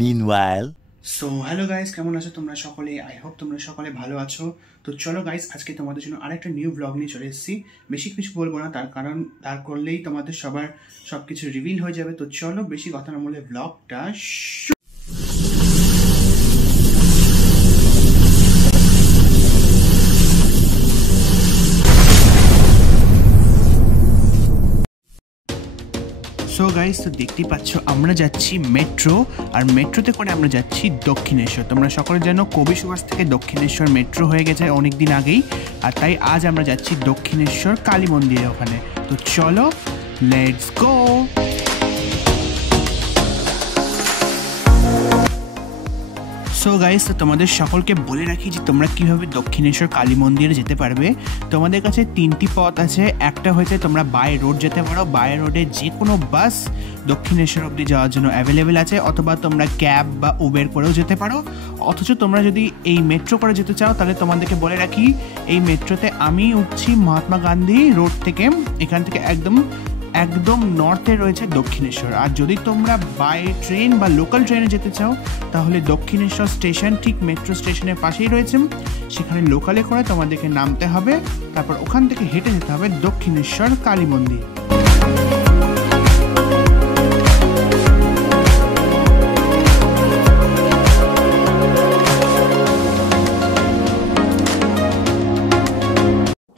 Meanwhile, so hello guys, কেমন আছো তোমরা সকলে? আই হোপ তোমরা সকলে ভালো আছো। তো চলো গাইস, আজকে তোমাদের জন্য আরেকটা নিউ ব্লগ নিয়ে চলে এসেছি। বেশি কিছু বলবো না, তার কারণ তার করলেই তোমাদের সবার সব কিছু রিভিল হয়ে যাবে। তো চলো বেশি কথা না বলে ব্লগটা সো গাইস, তো দেখতেই পাচ্ছ আমরা যাচ্ছি মেট্রো, আর মেট্রোতে করে আমরা যাচ্ছি দক্ষিণেশ্বর। তোমরা সকলে জানো কবি সুভাষ থেকে দক্ষিণেশ্বর মেট্রো হয়ে গেছে অনেক দিন আগেই, আর তাই আজ আমরা যাচ্ছি দক্ষিণেশ্বর কালী মন্দিরে ওখানে। তো চলো, লেটস গো। সো গাইস, তো তোমাদের সকলকে বলে রাখি যে তোমরা কীভাবে দক্ষিণেশ্বর কালী মন্দিরে যেতে পারবে। তোমাদের কাছে তিনটি পথ আছে। একটা হয়েছে তোমরা বাই রোড যেতে পারো, বাই রোডে যে কোনো বাস দক্ষিণেশ্বর অবধি যাওয়ার জন্য অ্যাভেলেবেল আছে, অথবা তোমরা ক্যাব বা উবের করেও যেতে পারো। অথচ তোমরা যদি এই মেট্রো করে যেতে চাও তাহলে তোমাদেরকে বলে রাখি, এই মেট্রোতে আমি উঠছি মহাত্মা গান্ধী রোড থেকে, এখান থেকে একদম নর্থে রয়েছে দক্ষিণেশ্বর। আর যদি তোমরা বাই ট্রেন বা লোকাল ট্রেনে যেতে চাও তাহলে দক্ষিণেশ্বর স্টেশন ঠিক মেট্রো স্টেশনের পাশেই রয়েছে, সেখানে লোকালে করে তোমাদেরকে নামতে হবে, তারপর ওখান থেকে হেঁটে যেতে হবে দক্ষিণেশ্বর কালী মন্দির।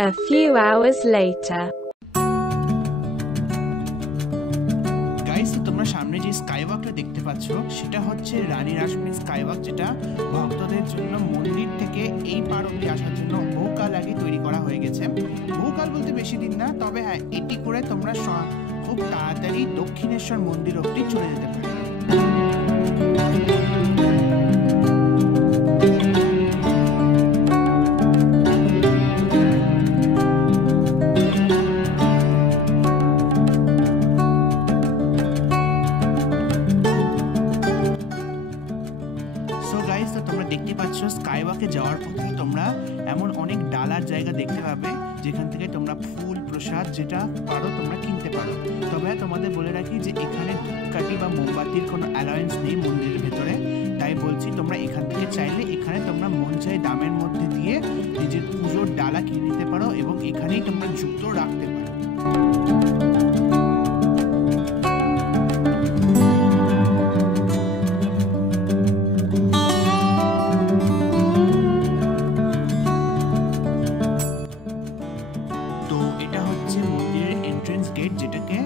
A few hours later. তোমরা সামনে যে স্কাইওয়াকটা দেখতে পাচ্ছ সেটা হচ্ছে রানী রাসমণি স্কাইওয়াক, যেটা ভক্তদের জন্য মন্দির থেকে এই পার অব্দি আসার জন্য বহুকাল আগে তৈরি করা হয়ে গেছে। বহুকাল বলতে বেশি দিন না, তবে হ্যাঁ, এটি করে তোমরা খুব তাড়াতাড়ি দক্ষিণেশ্বর মন্দির অব্দি চলে যেতে পারবে। তোমরা দেখতে পাচ্ছ স্কাইওয়াকে যাওয়ার পথে তোমরা এমন অনেক ডালার জায়গা দেখতে পাবে যেখান থেকে তোমরা ফুল প্রসাদ যেটা পারো তোমরা কিনতে পারো। তবে তোমাদের বলে রাখি যে এখানে ধূপকাঠি বা মোমবাতির কোনো অ্যালায়েন্স নেই মন্দিরের ভেতরে, তাই বলছি তোমরা এখান থেকে চাইলে এখানে তোমরা মন চাই দামের মধ্যে দিয়ে নিজের পুজোর ডালা কিনে নিতে পারো এবং এখানেই তোমরা জুতো রাখতে পারো। গেট, যেটাকে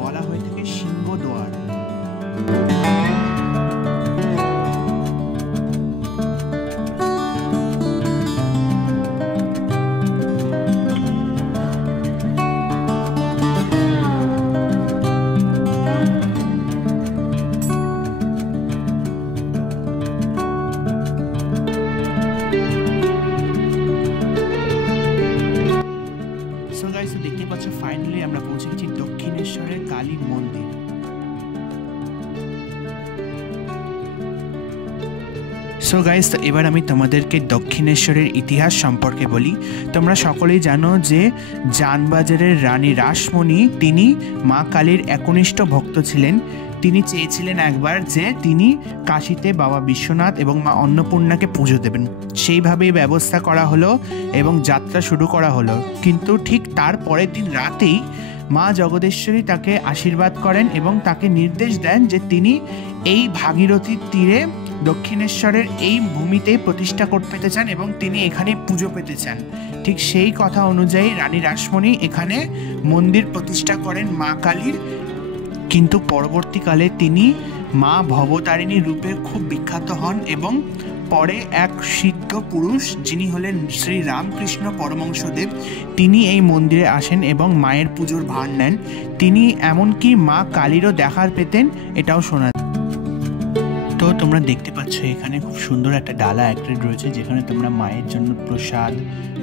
বলা হয়ে থাকে সিংহদ্বার। দেখতে পাচ্ছ ফাইনালি আমরা পৌঁছে গেছি দক্ষিণেশ্বরের কালী মন্দির। সো গাইস, তো এবার আমি তোমাদেরকে দক্ষিণেশ্বরের ইতিহাস সম্পর্কে বলি। তোমরা সকলেই জানো যে জানবাজারের রানী রাসমণি তিনি মা কালীর একনিষ্ঠ ভক্ত ছিলেন। তিনি চেয়েছিলেন একবার যে তিনি কাশীতে বাবা বিশ্বনাথ এবং মা অন্নপূর্ণাকে পুজো দেবেন। সেইভাবেই ব্যবস্থা করা হলো এবং যাত্রা শুরু করা হলো। কিন্তু ঠিক তার পরের দিন রাতেই মা জগদেশ্বরী তাকে আশীর্বাদ করেন এবং তাকে নির্দেশ দেন যে তিনি এই ভাগীরথীর তীরে দক্ষিণেশ্বরের এই ভূমিতে প্রতিষ্ঠা পেতে চান এবং তিনি এখানে পুজো পেতে চান। ঠিক সেই কথা অনুযায়ী রানী রাসমণি এখানে মন্দির প্রতিষ্ঠা করেন মা কালীর। কিন্তু পরবর্তীকালে তিনি মা ভবতারিণী রূপে খুব বিখ্যাত হন এবং পরে এক সিদ্ধ পুরুষ যিনি হলেন শ্রী রামকৃষ্ণ পরমহংসদেব, তিনি এই মন্দিরে আসেন এবং মায়ের পুজোর ভার নেন। তিনি এমনকি মা কালীরও দেখা পেতেন, এটাও শোনা। তো তোমরা দেখতে পাচ্ছ এখানে খুব সুন্দর একটা ডালা অ্যাক্টেড রয়েছে, যেখানে তোমরা মায়ের জন্য প্রসাদ,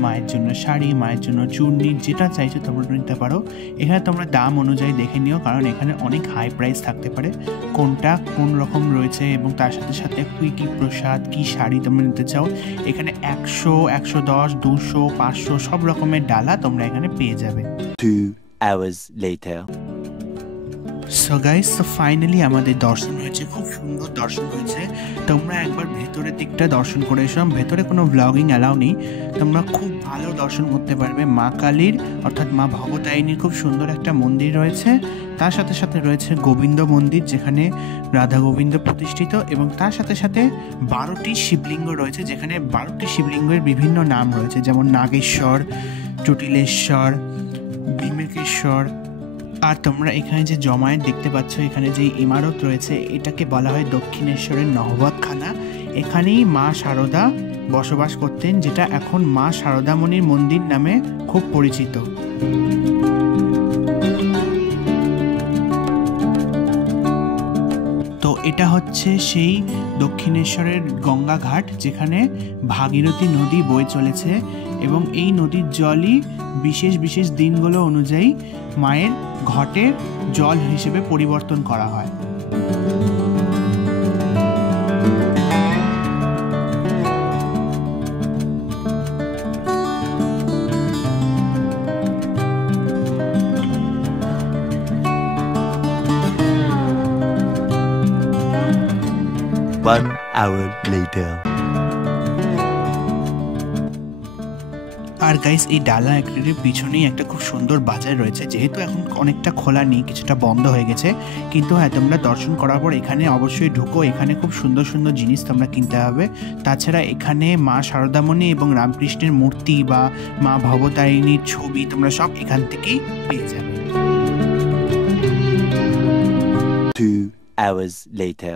মায়ের জন্য শাড়ি, মায়ের জন্য চূর্ণি যেটা চাইছো তোমরা নিতে পারো। এখানে তোমরা দাম অনুযায়ী দেখে নিও, কারণ এখানে অনেক হাই প্রাইস থাকতে পারে কোনটা কোন রকম রয়েছে এবং তার সাথে সাথে কী প্রসাদ, কী শাড়ি তোমরা নিতে চাও। এখানে 100, 110, 200, 500 সব রকমের ডালা তোমরা এখানে পেয়ে যাবে। 2 hours later. সো গাইস, তো ফাইনালি আমাদের দর্শন হয়েছে, খুব সুন্দর দর্শন হয়েছে। তোমরা একবার ভেতরের দিকটা দর্শন করে এসো। ভেতরে কোনো ব্লগিং অ্যালাউ নেই, তোমরা খুব ভালো দর্শন করতে পারবে। মা কালীর অর্থাৎ মা ভবতারিণীর খুব সুন্দর একটা মন্দির রয়েছে, তার সাথে সাথে রয়েছে গোবিন্দ মন্দির যেখানে রাধা গোবিন্দ প্রতিষ্ঠিত, এবং তার সাথে সাথে 12টি শিবলিঙ্গ রয়েছে যেখানে 12টি শিবলিঙ্গের বিভিন্ন নাম রয়েছে, যেমন নাগেশ্বর, জটিলেশ্বর, ভীমেকেশ্বর। আর তোমরা এখানে যে জমায়েত দেখতে পাচ্ছ, এখানে যে ইমারত রয়েছে এটাকে বলা হয় দক্ষিণেশ্বরের নহবতখানা। এখানেই মা শারদা বসবাস করতেন, যেটা এখন মা শারদামণির মন্দির নামে খুব পরিচিত। তো এটা হচ্ছে সেই দক্ষিণেশ্বরের গঙ্গা ঘাট যেখানে ভাগীরথী নদী বয়ে চলেছে, এবং এই নদীর জলই বিশেষ বিশেষ দিনগুলো অনুযায়ী মায়ের ঘটের জল হিসেবে পরিবর্তন করা হয়। One hour later. আর গাইস, এই ডালা অ্যাক্রিলিকের পিছনেই একটা খুব সুন্দর বাজার রয়েছে, যেহেতু এখন অনেকটা খোলা নেই, কিছুটা বন্ধ হয়ে গেছে, কিন্তু হ্যাঁ তোমরা দর্শন করার পর এখানে অবশ্যই ঢুকো। এখানে খুব সুন্দর সুন্দর জিনিস তোমরা কিনতে হবে। তাছাড়া এখানে মা শারদামণি এবং রামকৃষ্ণের মূর্তি বা মা ভবতারিণীর ছবি তোমরা সব এখান থেকেই পেয়ে যাবে। 2 hours later.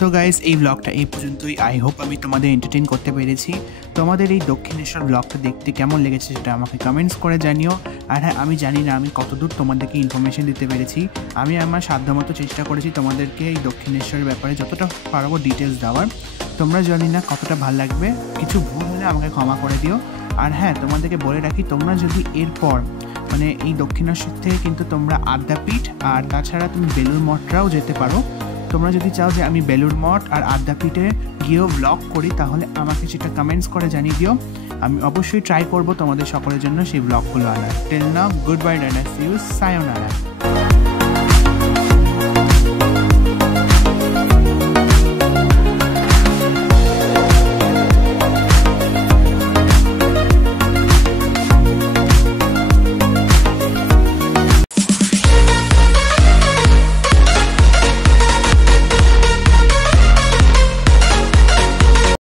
সো গাইস, এই ব্লগটা এই পর্যন্তই। আই হোপ আমি তোমাদের এন্টারটেইন করতে পেরেছি। তোমাদের এই দক্ষিণেশ্বর ব্লগটা দেখতে কেমন লেগেছে সেটা আমাকে কমেন্টস করে জানিও। আর হ্যাঁ, আমি জানি না আমি কতদূর তোমাদেরকে ইনফরমেশন দিতে পেরেছি। আমি আমার সাধ্যমতো চেষ্টা করেছি তোমাদেরকে এই দক্ষিণেশ্বরের ব্যাপারে যতটা পারবো ডিটেলস দেওয়ার। তোমরা জানি না কতটা ভালো লাগবে, কিছু ভুল হলে আমাকে ক্ষমা করে দিও। আর হ্যাঁ, তোমাদেরকে বলে রাখি, তোমরা যদি এরপর মানে এই দক্ষিণেশ্বর থেকে কিন্তু তোমরা আদ্যাপীঠ আর তাছাড়া তুমি বেলুড় মঠটাও যেতে পারো। তোমরা যদি চাও যে আমি বেলুড় মঠ আর আদ্যাপীঠে গিয়েও ব্লগ করি, তাহলে আমাকে সেটা কমেন্টস করে জানিয়ে দিও। আমি অবশ্যই ট্রাই করব তোমাদের সকলের জন্য সেই ব্লগগুলো আনার। Till now, good bye, tata, see you, সায়োনারা।